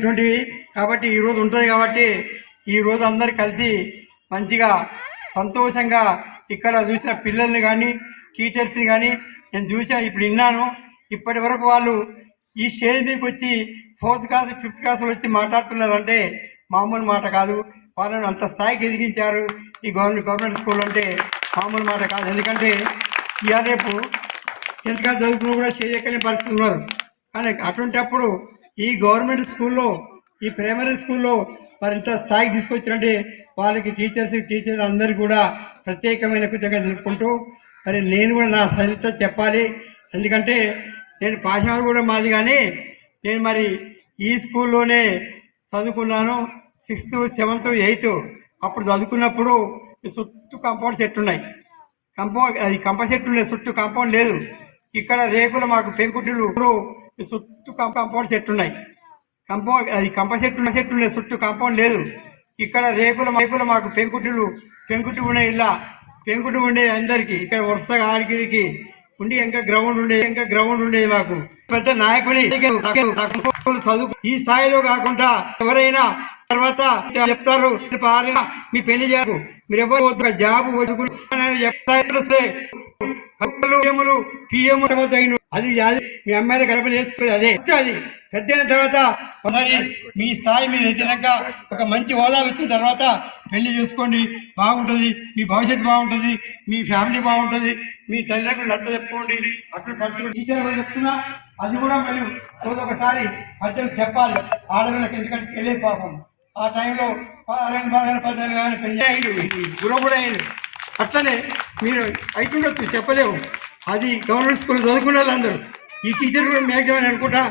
ఇటువంటివి కాబట్టి ఈరోజు ఉంటుంది కాబట్టి ఈరోజు అందరు కలిసి మంచిగా సంతోషంగా ఇక్కడ చూసిన పిల్లల్ని కానీ టీచర్స్ని కానీ నేను చూసా, ఇప్పుడు విన్నాను. ఇప్పటి వరకు వాళ్ళు ఈ స్టేజ్ మీదకి వచ్చి 4th క్లాస్ 5th క్లాస్ వచ్చి మాట్లాడుతున్నారంటే మామూలు మాట కాదు. వాళ్ళని అంత స్థాయికి ఎదిగించారు ఈ గవర్నమెంట్ స్కూల్ అంటే మామూలు మాట కాదు. ఎందుకంటే ఇవాళ రేపు 10th క్లాస్ చదువుకున్న కూడా స్టేజ్ ఎక్కలేని పరిస్థితి ఉన్నారు. కానీ అటువంటిప్పుడు ఈ గవర్నమెంట్ స్కూల్లో ఈ ప్రైమరీ స్కూల్లో మరి ఇంత స్థాయికి తీసుకొచ్చారంటే వాళ్ళకి టీచర్స్ అందరికీ కూడా ప్రత్యేకమైన కృతజ్ఞతలు తెలుపుకుంటూ మరి నేను కూడా నా సరిత చెప్పాలి. ఎందుకంటే నేను పాఠశాల కూడా మాది, కానీ నేను మరి ఈ స్కూల్లోనే చదువుకున్నాను. 6th 7th 8th అప్పుడు చదువుకున్నప్పుడు చుట్టూ కాంపౌండ్ సెట్ ఉన్నాయి. అది కంప సెట్ ఉన్నాయి, చుట్టూ కాంపౌండ్ లేదు. ఇక్కడ రేకులు మాకు పెంకుటిలు చుట్టూ కాంపౌండ్ సెట్ ఉన్నాయి. అది కంప సెట్ ఉన్నాయి, చుట్టూ కాంపౌండ్ లేదు. ఇక్కడ రేకులు మాకు పెంకుటి ఉండే ఇలా పెంకుటి ఉండే అందరికీ ఇక్కడ వరుసగా ఆడికి ఉండి ఇంకా గ్రౌండ్ ఉండేది మాకు. పెద్ద నాయకుని చదువు ఈ స్థాయిలో కాకుండా ఎవరైనా తర్వాత చెప్తారు మీ పెళ్లి చేయకు, మీరు ఎవరు జాబు చెప్తారు అది మీ అమ్మాయిని కల్పన చేస్తుంది. అదే అది పెద్దయిన తర్వాత మరి మీ స్థాయి మీరు ఎదినాక ఒక మంచి హోదా వచ్చిన తర్వాత పెళ్లి చూసుకోండి, బాగుంటుంది, మీ భవిష్యత్తు బాగుంటుంది, మీ ఫ్యామిలీ బాగుంటుంది, మీ తల్లిదండ్రులు అట్లా చెప్పుకోండి. అట్లా పంచుకోండి. టీచర్ కూడా చెప్తున్నా, అది కూడా మరి ఒకసారి మధ్యలో చెప్పాలి ఆడపిల్లకి, ఎందుకంటే తెలియదు పాపం ఆ టైంలో 14 కానీ పెళ్లి అయ్యిండు, గురువు కూడా అయ్యిండు. అట్లనే మీరు అవుతుండొచ్చు, చెప్పలేవు. అది గవర్నమెంట్ స్కూల్ చదువుకునే వాళ్ళందరూ ఈ టీచర్ కూడా మ్యాక్సిమం అనుకుంటా